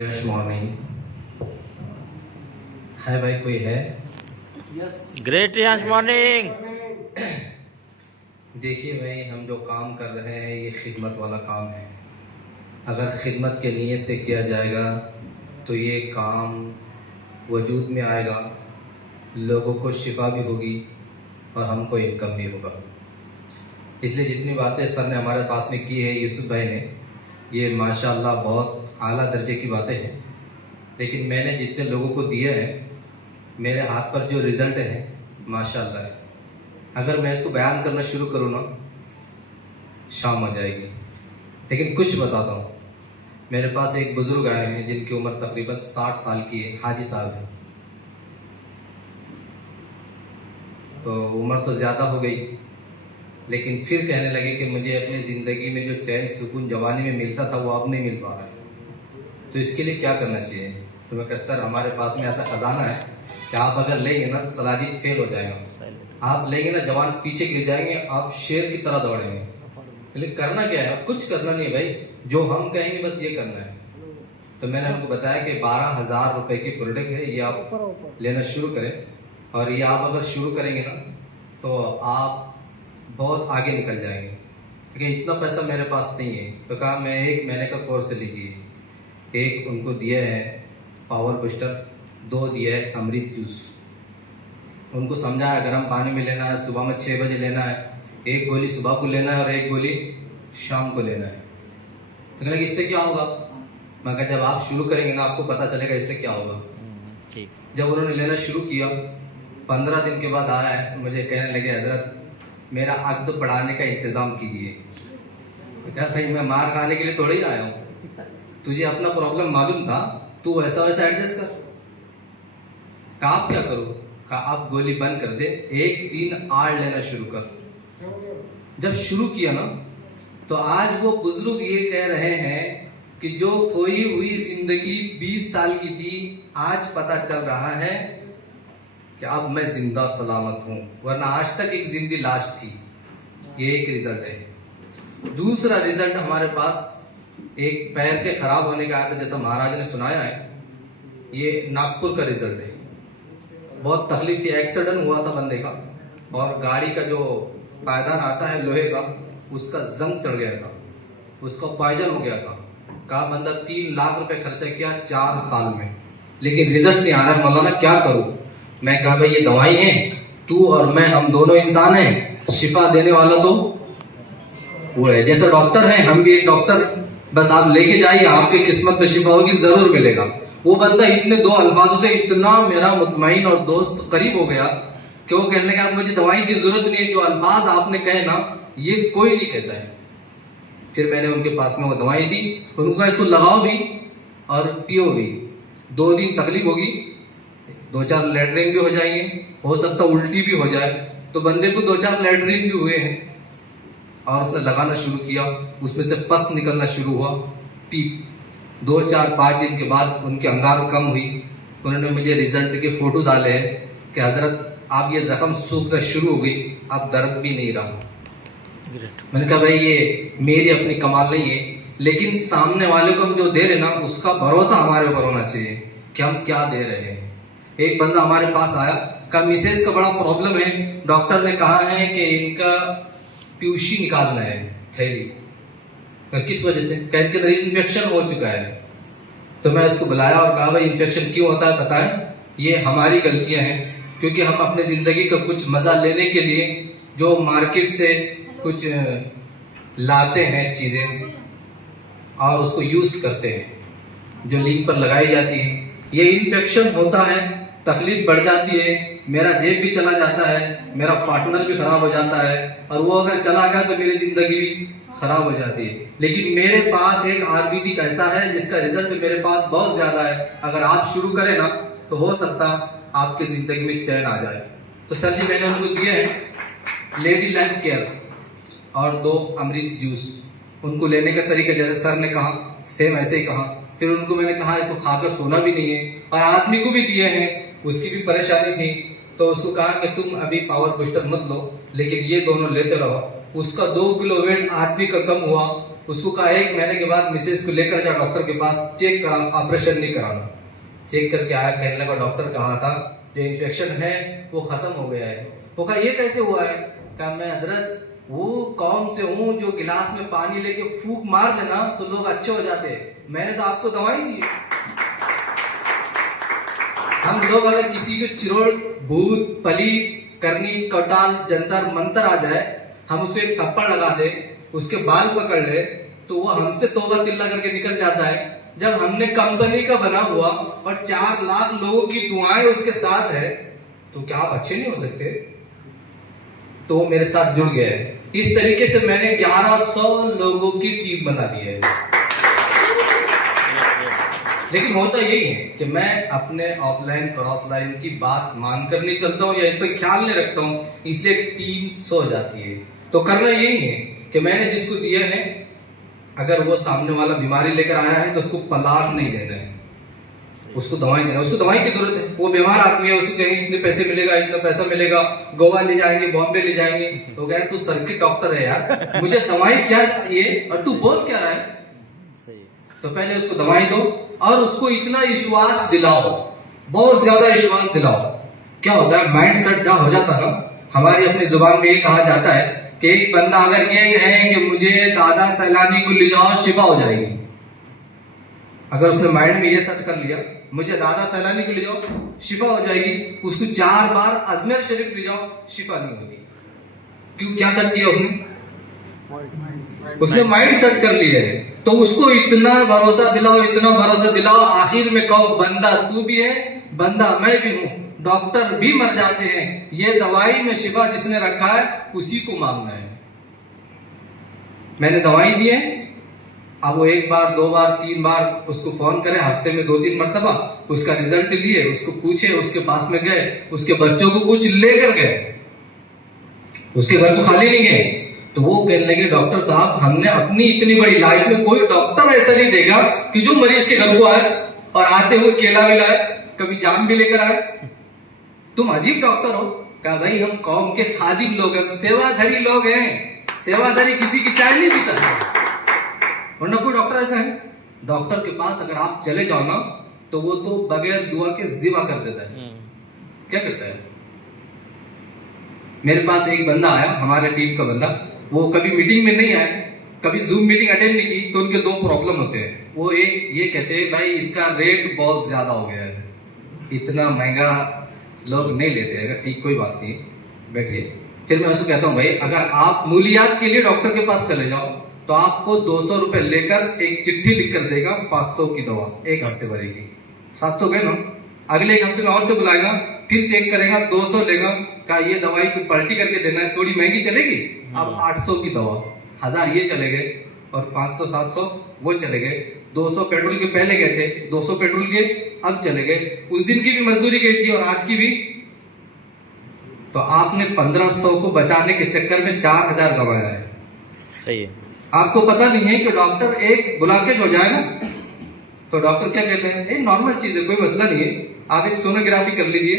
Yes morning है भाई, कोई है? Great Riyansh morning. देखिए भाई, हम जो काम कर रहे हैं ये खिदमत वाला काम है। अगर खिदमत के नीयत से किया जाएगा तो ये काम वजूद में आएगा, लोगों को शिफा भी होगी और हमको इनकम भी होगा। इसलिए जितनी बातें सर ने हमारे पास में की है, यूसुफ भाई ने, ये माशाअल्लाह बहुत आला दर्जे की बातें हैं। लेकिन मैंने जितने लोगों को दिए हैं, मेरे हाथ पर जो रिजल्ट है माशाअल्लाह है। अगर मैं इसको बयान करना शुरू करूँ ना, शाम हो जाएगी। लेकिन कुछ बताता हूँ। मेरे पास एक बुजुर्ग आए हैं जिनकी उम्र तकरीबन 60 साल की है, हाजी साहब है। तो उम्र तो ज़्यादा हो गई, लेकिन फिर कहने लगे कि मुझे अपनी ज़िंदगी में जो चैन सुकून जवानी में मिलता था वो अब नहीं मिल पा रहा है, तो इसके लिए क्या करना चाहिए? तो मैं कहा सर, हमारे पास में ऐसा खजाना है कि आप अगर लेंगे ना तो सलाजी फेल हो जाएगा। आप लेंगे ना, जवान पीछे गिर जाएंगे, आप शेर की तरह दौड़ेंगे। लेकिन करना क्या है? कुछ करना नहीं है भाई, जो हम कहेंगे बस ये करना है। तो मैंने उनको बताया कि 12,000 रुपए की प्रोडक्ट है, ये आप लेना शुरू करें। और ये आप अगर शुरू करेंगे ना तो आप बहुत आगे निकल जाएंगे। क्योंकि इतना पैसा मेरे पास नहीं है। तो कहा मैं 1 महीने का कोर्स लीजिए। एक उनको दिया है पावर बूस्टर, 2 दिया है अमृत जूस। उनको समझाया गर्म पानी में लेना है, सुबह में 6 बजे लेना है, 1 गोली सुबह को लेना है और 1 गोली शाम को लेना है। तो कहने इससे क्या होगा? मैं कहा जब आप शुरू करेंगे ना आपको पता चलेगा इससे क्या होगा। जब उन्होंने लेना शुरू किया, 15 दिन के बाद आया है, मुझे कहने लगे हजरत मेरा अक़्द बढ़ाने का इंतजाम कीजिए। कहा भाई मैं मार खाने के लिए थोड़ी आया हूँ, तुझे अपना प्रॉब्लम मालूम था, तू वैसा वैसा एडजस्ट कर। कहा आप क्या करो? कहा आप गोली बंद कर दे, 1 दिन आड़ लेना शुरू कर। जब शुरू किया ना तो आज वो बुजुर्ग ये कह रहे हैं कि जो खोई हुई जिंदगी 20 साल की थी, आज पता चल रहा है कि अब मैं जिंदा सलामत हूं, वरना आज तक एक जिंदी लाश थी। ये एक रिजल्ट है। दूसरा रिजल्ट हमारे पास एक पैर के खराब होने का आया था, जैसा महाराज ने सुनाया है। ये नागपुर का रिजल्ट है। बहुत तकलीफ थी, एक्सीडेंट हुआ था बंदे का, और गाड़ी का जो पायदान आता है लोहे का, उसका जंग चढ़ गया था, उसका पॉइजन हो गया था। कहा बंदा 3 लाख रुपए खर्चा किया 4 साल में, लेकिन रिजल्ट नहीं आ रहा है। मौलाना क्या करूं? मैं कहा भाई ये दवाई है, तू और मैं हम दोनों इंसान हैं, शिफा देने वाला तो वो है। जैसे डॉक्टर है, हम भी एक डॉक्टर, बस आप लेके जाइए, आपकी किस्मत में शिफा होगी, जरूर मिलेगा। वो बंदा इतने 2 अल्फाजों से इतना मेरा मुतमईन और दोस्त करीब हो गया कि वो कहने लगा आप मुझे दवाई की जरूरत नहीं है, जो अल्फाज आपने कहे ना ये कोई नहीं कहता है। फिर मैंने उनके पास में वो दवाई दी, उनको इसको लगाओ भी और पियो भी। 2 दिन तकलीफ होगी, 2-4 लैट्रिन भी हो जाएंगे, हो सकता उल्टी भी हो जाए। तो बंदे को 2-4 लैट्रिन भी हुए हैं, और उसने लगाना शुरू किया, उसमें से पस निकलना शुरू हुआ, पीप। 2-4-5 दिन के बाद उनकी अंगार कम हुई। उन्होंने मुझे रिजल्ट के फोटो डाले हैं कि हजरत आप ये जख्म सूखना शुरू हो गई, अब दर्द भी नहीं रहा। मैंने कहा भाई ये मेरी अपनी कमाल नहीं है, लेकिन सामने वाले को हम जो दे रहे ना उसका भरोसा हमारे ऊपर होना चाहिए कि हम क्या दे रहे हैं। एक बंदा हमारे पास आया, कहा मिसेज का बड़ा प्रॉब्लम है, डॉक्टर ने कहा है कि इनका प्यूशी निकालना है, थैली। किस वजह से? कहने के अंदर इन्फेक्शन हो चुका है। तो मैं उसको बुलाया और कहा भाई इन्फेक्शन क्यों होता है बताएं। ये हमारी गलतियां हैं, क्योंकि हम अपने जिंदगी का कुछ मजा लेने के लिए जो मार्केट से कुछ लाते हैं चीजें और उसको यूज करते हैं, जो लिंक पर लगाई जाती है, ये इन्फेक्शन होता है, तकलीफ बढ़ जाती है, मेरा जेब भी चला जाता है, मेरा पार्टनर भी खराब हो जाता है, और वो अगर चला गया तो मेरी जिंदगी भी खराब हो जाती है। लेकिन मेरे पास एक आयुर्वेदिक ऐसा है जिसका रिजल्ट मेरे पास बहुत ज्यादा है। अगर आप शुरू करें ना तो हो सकता आपकी जिंदगी में चैन आ जाए। तो सर जी मैंने उनको दिए हैं लेडी लाइफ केयर और 2 अमृत जूस। उनको लेने का तरीका जैसे सर ने कहा सेम ऐसे ही कहा। फिर उनको मैंने कहा इसको खाकर सोना भी नहीं है, और आदमी को भी दिए हैं, उसकी भी परेशानी थी, तो उसको कहा कि तुम अभी पावर बूस्टर मत लो, लेकिन ये दोनों लेते रहो। उसका 2 किलो वेट आदमी का कम हुआ, उसको कहा 1 महीने के बाद मिसेज को लेकर जा डॉक्टर के पास, चेक करा, ऑपरेशन नहीं कराना। चेक करके आया, कहने लगा डॉक्टर कहा था जो इन्फेक्शन है वो खत्म हो गया है। वो कहा ये कैसे हुआ है? कहा मैं हजरत वो कौन से हूँ जो गिलास में पानी लेके फूंक मार लेना तो लोग अच्छे हो जाते हैं, मैंने तो आपको दवाई दी। हम लोग अगर किसी को चिरोड़, भूत, पली, करनी, कटाल, जंतर मंतर आ जाए, हम उसको एक थप्पड़ लगा दे, उसके बाल पकड़ ले तो वो हमसे तौबा तिल्ला करके निकल जाता है। जब हमने कंपनी का बना हुआ और 4 लाख लोगों की दुआएं उसके साथ है तो क्या आप अच्छे नहीं हो सकते? तो वो मेरे साथ जुड़ गया है। इस तरीके से मैंने 1100 लोगों की टीम बना दी है। लेकिन होता यही है कि मैं अपने ऑफलाइन क्रॉस लाइन की बात मानकर नहीं चलता हूं या इन पर ख्याल नहीं रखता हूं, इसलिए टीम सो जाती है। तो करना यही है कि मैंने जिसको दिया है, अगर वो सामने वाला बीमारी लेकर आया है तो उसको पलार नहीं देना है, उसको दवाई देना। उसको दवाई की जरूरत है, वो बीमार आदमी है, उसको कहीं इतने पैसे मिलेगा, इतना पैसा मिलेगा, गोवा ले जाएंगे, बॉम्बे ले जाएंगे। तो कहे तू सर्किट डॉक्टर है यार, मुझे दवाई क्या चाहिए और तू बोल क्या रहा है? तो पहले उसको दवाई दो और उसको इतना विश्वास दिलाओ, बहुत ज्यादा विश्वास दिलाओ। क्या होता है, माइंड सेट जहां हो जाता ना, हमारी अपनी जुबान में ये कहा जाता है कि एक बंदा अगर ये है कि मुझे दादा सैलानी को ले जाओ शिफा हो जाएगी, अगर उसने माइंड में ये सेट कर लिया मुझे दादा सैलानी को ले जाओ शिफा हो जाएगी, उसको 4 बार अजमेर शरीफ ले जाओ शिफा नहीं होती। क्यों? क्या सेट किया उसने माइंड सेट कर लिया है। तो उसको इतना भरोसा दिलाओ, इतना भरोसा दिलाओ, आखिर में कहो बंदा तू भी है, बंदा मैं भी हूं, डॉक्टर भी मर जाते हैं, ये दवाई में शिफा जिसने रखा है उसी को मांगना है। मैंने दवाई दी है, अब वो 1 बार 2 बार 3 बार उसको फोन करे, हफ्ते में 2-3 मरतबा उसका रिजल्ट लिए, उसको पूछे, उसके पास में गए, उसके बच्चों को कुछ लेकर गए, उसके घर को खाली नहीं गए। तो वो कहने लगे डॉक्टर साहब हमने अपनी इतनी बड़ी लाइफ में कोई डॉक्टर ऐसा नहीं देखा कि जो मरीज के घर को आए और आते हुए केला भी लाए, कभी जाम भी लेकर आए, तुम अजीब डॉक्टर हो। कहा भाई हम कौम के खादिम लोग हैं, सेवाधारी लोग हैं, सेवाधारी किसी की चाय नहीं पीता, वरना कोई डॉक्टर ऐसा है? डॉक्टर के पास अगर आप चले जाओ ना तो वो तो बगैर दुआ के जिबा कर देता है। क्या करता है? मेरे पास एक बंदा आया, हमारे टीम का बंदा, वो कभी मीटिंग में नहीं आया, कभी जूम मीटिंग अटेंड नहीं की। तो उनके 2 प्रॉब्लम होते हैं। वो एक ये कहते हैं भाई इसका रेट बहुत ज्यादा हो गया है, इतना महंगा लोग नहीं लेते। अगर ठीक कोई बात नहीं, बैठिए। फिर मैं उसको कहता हूँ भाई अगर आप मूलियात के लिए डॉक्टर के पास चले जाओ तो आपको 200 रुपए लेकर एक चिट्ठी लिख कर देगा, 500 की दवा 1 हफ्ते भरेगी, 700 गए ना, अगले 1 हफ्ते में और से बुलाएगा, फिर चेक करेगा, 200 लेगा, का ये दवाई को पलटी करके देना है, थोड़ी महंगी चलेगी, अब 800 की दवा, 1000 ये चले गए और 500-700 वो चले गए। 200 पेट्रोल के पहले गए थे, 200 पेट्रोल के अब चले गए, उस दिन की भी मजदूरी गई थी और आज की भी। तो आपने 1500 को बचाने के चक्कर में 4000 गंवाया है। सही है। आपको पता नहीं है कि डॉक्टर एक ब्लॉकेज हो जाए ना तो डॉक्टर क्या कहते हैं, ये नॉर्मल चीज है, कोई मसला नहीं है, आप एक सोनोग्राफी कर लीजिए।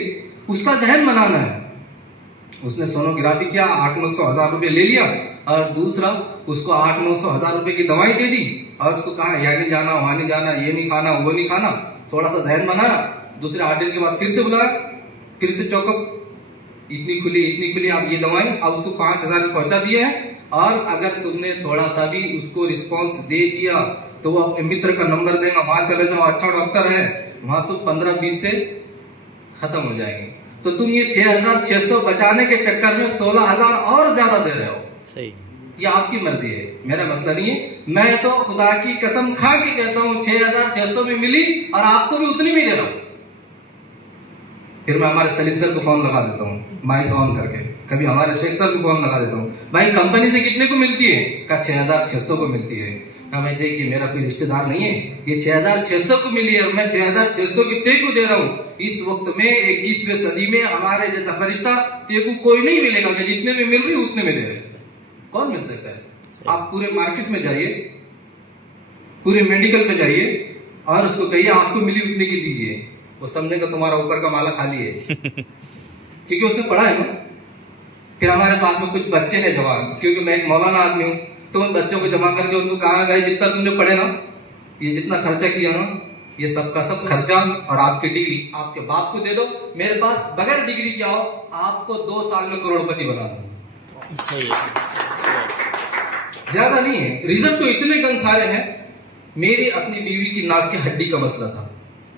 उसका जहन बनाना है। उसने सोनोग्राफी किया, 800-900 रुपए ले लिया और दूसरा उसको 800-900 रुपए की दवाई दे दी और उसको कहा यहाँ नहीं जाना, वहां नहीं जाना, ये नहीं खाना, वो नहीं खाना, थोड़ा सा जहन बनाया। दूसरे 8 दिन के बाद फिर से बुलाया, फिर से चौकअप, इतनी खुली, आप ये दवाई, अब उसको 5000 पहुंचा दिए हैं। और अगर तुमने थोड़ा सा भी उसको रिस्पॉन्स दे दिया तो वो अपने मित्र का नंबर देगा, वहां चले जाओ, अच्छा डॉक्टर है, वहां तुम 15-20 से खत्म हो जाएंगे। तो तुम ये 6600 बचाने के चक्कर में 16000 और ज्यादा दे रहे हो। सही। ये आपकी मर्जी है, मेरा मसला नहीं है। मैं तो खुदा की कसम खा के कहता हूँ 6600 में मिली और आपको भी उतनी में दे रहा हूं। फिर मैं हमारे सलीम सर को फोन लगा देता हूँ माइक ऑन करके, कभी हमारे शेख सर को फोन लगा देता हूँ, भाई कंपनी से कितने को मिलती है? का 6600 को मिलती है। कहा भाई देखिए मेरा कोई रिश्तेदार नहीं है, ये 6600 को मिली है और मैं 6600 की ते को दे रहा हूँ। इस वक्त में 21वीं सदी में हमारे जैसा फरिश्ता ते को कोई नहीं मिलेगा कि जितने में मिल रही उतने में दे रहे। कौन मिल सकता है? आप पूरे मार्केट में जाइए, पूरे मेडिकल में जाइए और उसको कहिए आपको मिली उतने की दीजिए, वो समझेगा तुम्हारा ऊपर का माला खाली है क्योंकि उसने पढ़ा है ना। फिर हमारे पास में कुछ बच्चे हैं जवान, क्योंकि मैं एक मौलाना आदमी हूँ, तुम बच्चों को जमा करके उनको कहा गए जितना तुमने पढ़े ना, ये जितना खर्चा किया ना, ये सबका सब खर्चा और आपकी डिग्री आपके बाप को दे दो, मेरे पास बगैर डिग्री के आओ, आपको 2 साल में करोड़पति बना दो। सही है। ज्यादा नहीं है, रिजल्ट तो इतने कम सारे हैं। मेरी अपनी बीवी की नाक की हड्डी का मसला था,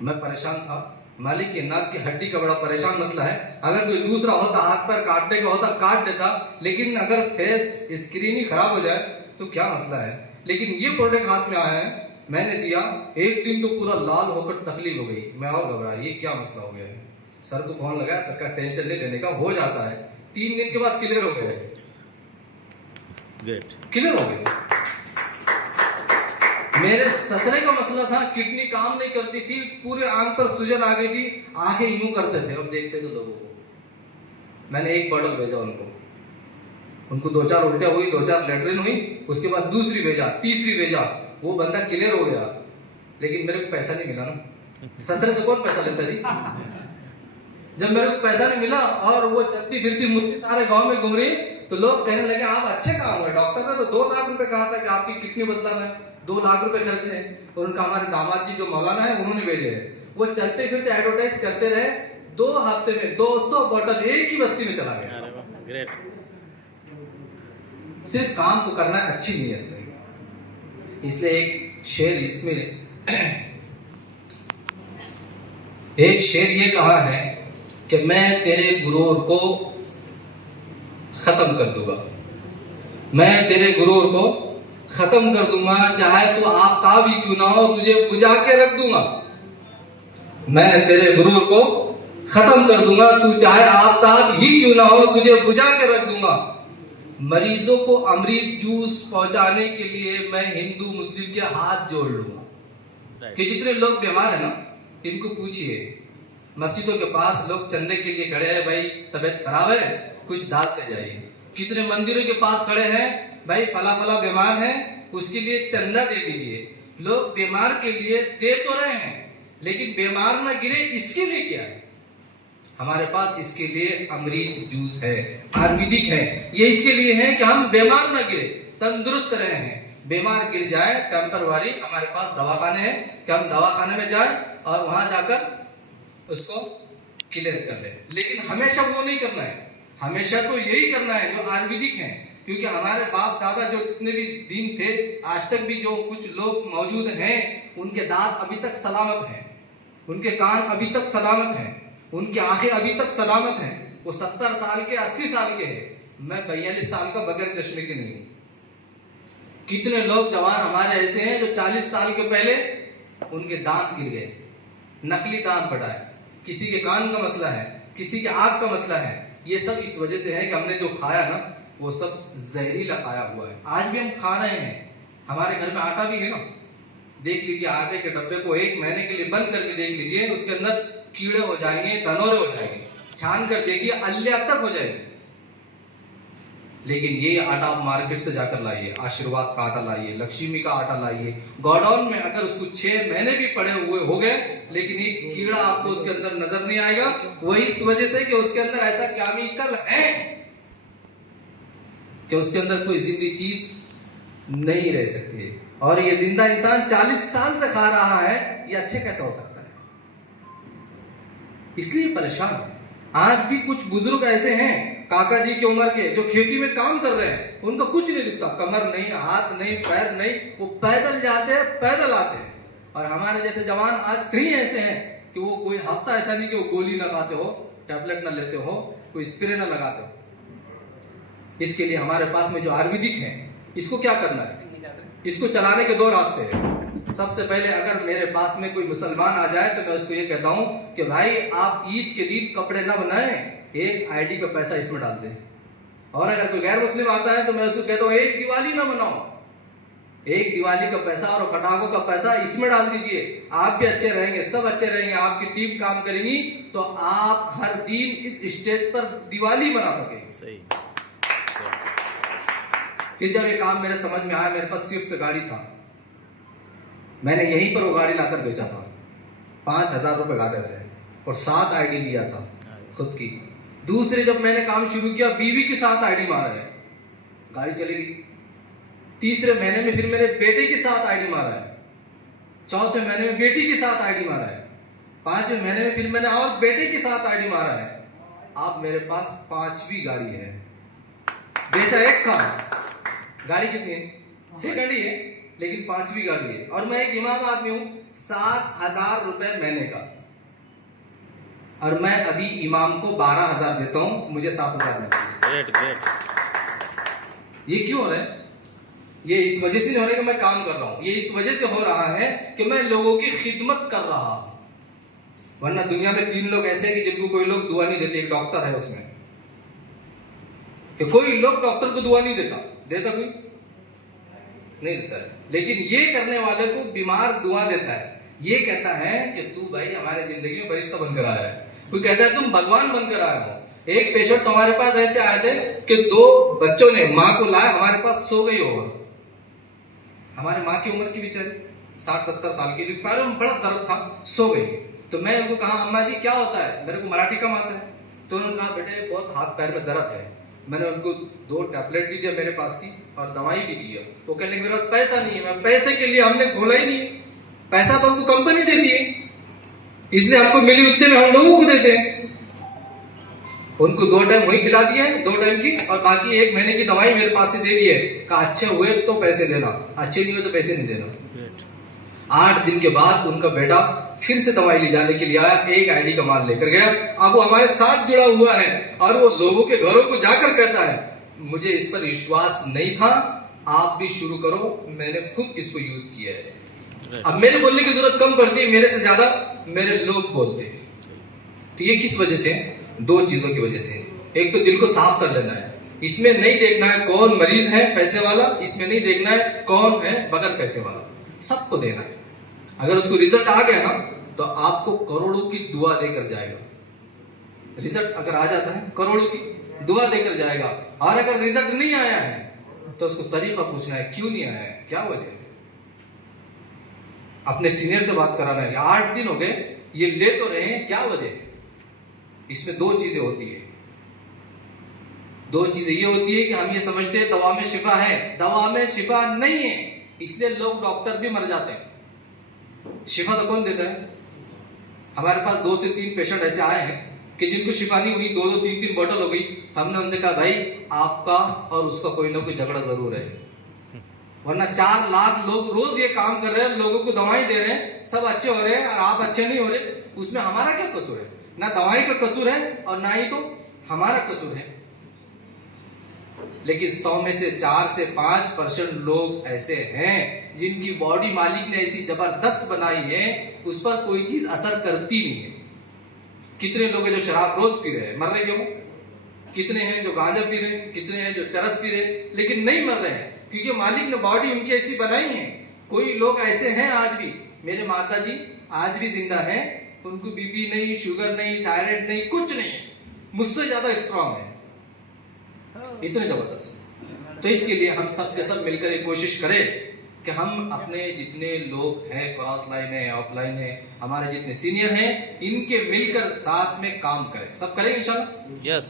मैं परेशान था। मालिक की नाक की हड्डी का बड़ा परेशान मसला है। अगर कोई दूसरा होता, हाथ पैर काटने का होता, काट देता, लेकिन अगर फेस स्क्रीन ही खराब हो जाए तो क्या मसला है। लेकिन ये प्रोडक्ट हाथ में आया है, मैंने दिया, एक दिन तो पूरा लाल होकर तकलीफ हो गई, मैं और घबराया, ये क्या मसला हो गया है। सर को फोन लगाया, सर का टेंशन नहीं लेने का, हो जाता है। 3 दिन के बाद क्लियर हो गए, क्लियर हो गए। मेरे ससुरे का मसला था, किडनी काम नहीं करती थी, पूरे आंख पर सूजन आ गई थी, आंखें यूं करते थे और देखते थे लोगों को। मैंने एक बॉटल भेजा उनको 2-4 उल्टियां हुई, 2-4 लेटरिन हुई, उसके बाद दूसरी भेजा, तीसरी भेजा, वो बंदा क्लियर हो गया। लेकिन मेरे को पैसा नहीं मिला ना, ससुरे से कौन पैसा लेता जी। जब मेरे को पैसा नहीं मिला और वो चलती फिरती मुर्गी सारे गांव में घूम रही, तो लोग कहने लगे आप अच्छे काम हुए, डॉक्टर ने तो 2 लाख रुपए कहा था कि आपकी किडनी बदलाना है, 2 लाख रुपए खर्च है। और उनका हमारे दामाद जी जो मौलाना है उन्होंने भेजे है। वो चलते फिरते एडवर्टाइज करते रहे, 2 हफ्ते में 200 बोतल एक ही बस्ती में चला गया। ग्रेट। सिर्फ काम को करना है अच्छी नीयत से। इसलिए एक शेर इसमें एक शेर ये कहा है कि मैं तेरे गुरूर को खत्म कर दूंगा, मैं तेरे गुरूर को खत्म कर दूंगा, चाहे तू आफ्ताब ही क्यों ना हो, तुझे बुझा के रख दूंगा। मैं तेरे गुरूर को खत्म कर दूंगा, तू चाहे आफ्ताब ही क्यों ना हो, तुझे बुझा के रख दूंगा। मरीजों को अमृत जूस पहुंचाने के लिए मैं हिंदू मुस्लिम के हाथ जोड़ लूंगा। कि जितने लोग बीमार है ना, इनको पूछिए, मस्जिदों के पास लोग चंदे के लिए खड़े हैं, भाई तबीयत खराब है कुछ डालते जाइए। कितने मंदिरों के पास खड़े हैं, भाई फला फला बीमार है उसके लिए चंदा दे दीजिए। लोग बीमार के लिए दे तो रहे हैं, लेकिन बीमार ना गिरे इसके लिए क्या है। हमारे पास इसके लिए अमृत जूस है, आयुर्वेदिक है, ये इसके लिए है कि हम बीमार ना गिरे, तंदुरुस्त रहे हैं। बीमार गिर जाए टेम्परवारी, हमारे पास दवाखाने हैं कि हम दवाखाने में जाए और वहां जाकर उसको क्लियर कर ले। लेकिन हमेशा वो नहीं करना है, हमेशा तो यही करना है जो आयुर्वेदिक है। क्योंकि हमारे बाप दादा जो जितने भी दिन थे, आज तक भी जो कुछ लोग मौजूद हैं, उनके दांत अभी तक सलामत हैं, उनके कान अभी तक सलामत हैं, उनकी आंखें अभी तक सलामत हैं। वो 70 साल के 80 साल के हैं, मैं 42 साल का बगैर चश्मे के नहीं हूं। कितने लोग जवान हमारे ऐसे हैं जो 40 साल के पहले उनके दांत गिर गए, नकली दांत पड़ा है, किसी के कान का मसला है, किसी के आंख का मसला है। ये सब इस वजह से है कि हमने जो खाया ना वो सब जहरीला खाया हुआ है। आज भी हम खा रहे हैं, हमारे घर में आटा भी है ना, देख लीजिए आटे के डब्बे को 1 महीने के लिए बंद करके देख लीजिए, उसके अंदर कीड़े हो जाएंगे, धनोरे हो जाएंगे, छान कर देखिए अल्लिया तक हो जाएगी। लेकिन ये आटा आप मार्केट से जाकर लाइए, आशीर्वाद का आटा लाइए, लक्ष्मी का आटा लाइए, गोडाउन में अगर उसको 6 महीने भी पड़े हुए हो गए, लेकिन एक कीड़ा आपको उसके अंदर नजर नहीं आएगा। वही इस वजह से कि उसके अंदर ऐसा केमिकल है कि उसके अंदर कोई जिंदी चीज नहीं रह सकती है। और ये जिंदा इंसान 40 साल से खा रहा है, ये अच्छे कैसा हो सकता है। इसलिए परेशान है। आज भी कुछ बुजुर्ग ऐसे हैं काका जी की उम्र के जो खेती में काम कर रहे हैं, उनको कुछ नहीं दिखता, कमर नहीं, हाथ नहीं, पैर नहीं, वो पैदल जाते हैं, पैदल आते हैं। और हमारे जैसे जवान आज कहीं ऐसे हैं कि वो कोई हफ्ता ऐसा नहीं कि वो गोली ना खाते हो, टैबलेट ना लेते हो, कोई स्प्रे ना लगाते हो। इसके लिए हमारे पास में जो आयुर्वेदिक है, इसको क्या करना है, इसको चलाने के 2 रास्ते हैं। सबसे पहले अगर मेरे पास में कोई मुसलमान आ जाए तो मैं उसको ये कहता हूं कि भाई आप ईद के दिन कपड़े ना बनाएं, एक आईडी का पैसा इसमें डाल दें। और अगर कोई गैर मुस्लिम आता है तो मैं उसको कहता हूं एक दिवाली ना मनाओ, एक दिवाली का पैसा और पटाखों का पैसा इसमें डाल दीजिए। आप भी अच्छे रहेंगे, सब अच्छे रहेंगे, आपकी टीम काम करेगी तो आप हर दिन इस स्टेज पर दिवाली मना सकेंगे। सही। फिर जब ये काम मेरे समझ में आया, मेरे पास स्विफ्ट गाड़ी था, मैंने यहीं पर वो गाड़ी लाकर बेचा था 5,000 रुपए घाटे से, और 7 आईडी लिया था खुद की। दूसरे जब मैंने काम शुरू किया, बीवी के साथ आईडी मारा है, गाड़ी चलेगी। तीसरे महीने में फिर मेरे बेटे के साथ आईडी मारा है, चौथे महीने में बेटी के साथ आईडी मारा है, पांचवें महीने में फिर मैंने और बेटे के साथ आईडी मारा है। अब मेरे पास 5वीं गाड़ी है। बेचा एक था, गाड़ी कितनी है? सेकंड ही है, लेकिन 5वीं गाड़ी है। और मैं एक इमाम आदमी हूं, 7,000 रुपए महीने का, और मैं अभी इमाम को 12,000 देता हूं, मुझे 7,000 मिलता है। Great great. ये क्यों हो रहा है? ये इस वजह से नहीं हो रहा है कि मैं काम कर रहा हूं, ये इस वजह से हो रहा है कि मैं लोगों की खिदमत कर रहा हूं। वरना दुनिया में 3 लोग ऐसे हैं कि जिनको कोई लोग दुआ नहीं देते। एक डॉक्टर है उसमें, कि कोई लोग डॉक्टर को दुआ नहीं देता, देता कोई नहीं देता है, लेकिन ये करने वाले को बीमार दुआ देता है। ये कहता है कि तू भाई हमारे जिंदगी में फरिश्ता बनकर आया है, कोई कहता है तुम भगवान बनकर आए हो। एक पेशेंट तो हमारे पास ऐसे आए थे कि 2 बच्चों ने माँ को लाया, हमारे पास सो गई। और हमारे माँ की उम्र की बेचारी 60-70 साल की, पैरों में बड़ा दर्द था, सो गई। तो मैं उनको कहा अम्मा जी क्या होता है, मेरे को मराठी कम आता है। तो उन्होंने कहा बेटे बहुत हाथ पैर में दर्द है। मैंने उनको 2 टैबलेट दी थी मेरे पास की, और दवाई भी दी है। वो कहने लगे मेरे पास पैसा नहीं है। मैं पैसे के लिए हमने खोला ही नहीं, पैसा तो हमको कंपनी देती है, इसलिए हमको मिली उतने में हम लोगों को देते हैं। उनको 2 टाइम वही खिला दिया है, 2 टाइम की, और बाकी 1 महीने की दवाई मेरे पास से दे दी है। कहा अच्छे हुए तो पैसे देना, अच्छे नहीं हुए तो पैसे नहीं देना। 8 दिन के बाद उनका बेटा फिर से दवाई ले जाने के लिए आया, एक आईडी का माल लेकर गया। अब वो हमारे साथ जुड़ा हुआ है, और वो लोगों के घरों को जाकर कहता है मुझे इस पर विश्वास नहीं था, आप भी शुरू करो, मैंने खुद इसको यूज किया है। अब मेरे बोलने की जरूरत कम पड़ती है, मेरे से ज्यादा मेरे लोग बोलते हैं। तो ये किस वजह से? 2 चीजों की वजह से। एक तो दिल को साफ कर लेना है, इसमें नहीं देखना है कौन मरीज है पैसे वाला, इसमें नहीं देखना है कौन है बगैर पैसे वाला, सबको देना है। अगर उसको रिजल्ट आ गया ना तो आपको करोड़ों की दुआ देकर जाएगा। रिजल्ट अगर आ जाता है करोड़ों की दुआ देकर जाएगा। और अगर रिजल्ट नहीं आया है तो उसको तरीका पूछना है, क्यों नहीं आया है, क्या वजह है। अपने सीनियर से बात कराना है, 8 दिन हो गए ये ले तो रहे हैं, क्या वजह है। इसमें 2 चीजें होती है। 2 चीजें ये होती है कि हम ये समझते हैं दवा में शिफा है, दवा में शिफा नहीं है, इसलिए लोग डॉक्टर भी मर जाते हैं। शिफा तो कौन देता है? हमारे पास 2 से 3 पेशेंट ऐसे आए हैं कि जिनको शिफा नहीं हुई, 2-2, 3-3 बोतल हो गई। तो हमने उनसे कहा भाई आपका और उसका कोई ना कोई झगड़ा जरूर है, वरना 4 लाख लोग रोज ये काम कर रहे हैं, लोगों को दवाई दे रहे हैं, सब अच्छे हो रहे हैं और आप अच्छे नहीं हो रहे। उसमें हमारा क्या कसूर है? ना दवाई का कसूर है और ना ही तो हमारा कसूर है। लेकिन 100 में से 4 से 5% लोग ऐसे हैं जिनकी बॉडी मालिक ने ऐसी जबरदस्त बनाई है, उस पर कोई चीज असर करती नहीं है। कितने लोग हैं जो शराब रोज पी रहे हैं, मर रहे क्यों? कितने हैं जो गांजा पी रहे हैं, कितने हैं जो चरस पी रहे हैं, लेकिन नहीं मर रहे हैं क्योंकि मालिक ने बॉडी उनकी ऐसी बनाई है। कोई लोग ऐसे हैं आज भी, मेरे माता जी आज भी जिंदा हैं, उनको बीपी नहीं, शुगर नहीं, थायराइड नहीं, कुछ नहीं है, मुझसे ज्यादा स्ट्रांग है, इतने जबरदस्त। तो इसके लिए हम सब के सब मिलकर एक कोशिश करें कि हम अपने जितने लोग हैं, क्रॉस लाइन है, ऑफलाइन है, हमारे जितने सीनियर हैं, इनके मिलकर साथ में काम करें। सब करेंगे इंशाल्लाह? यस।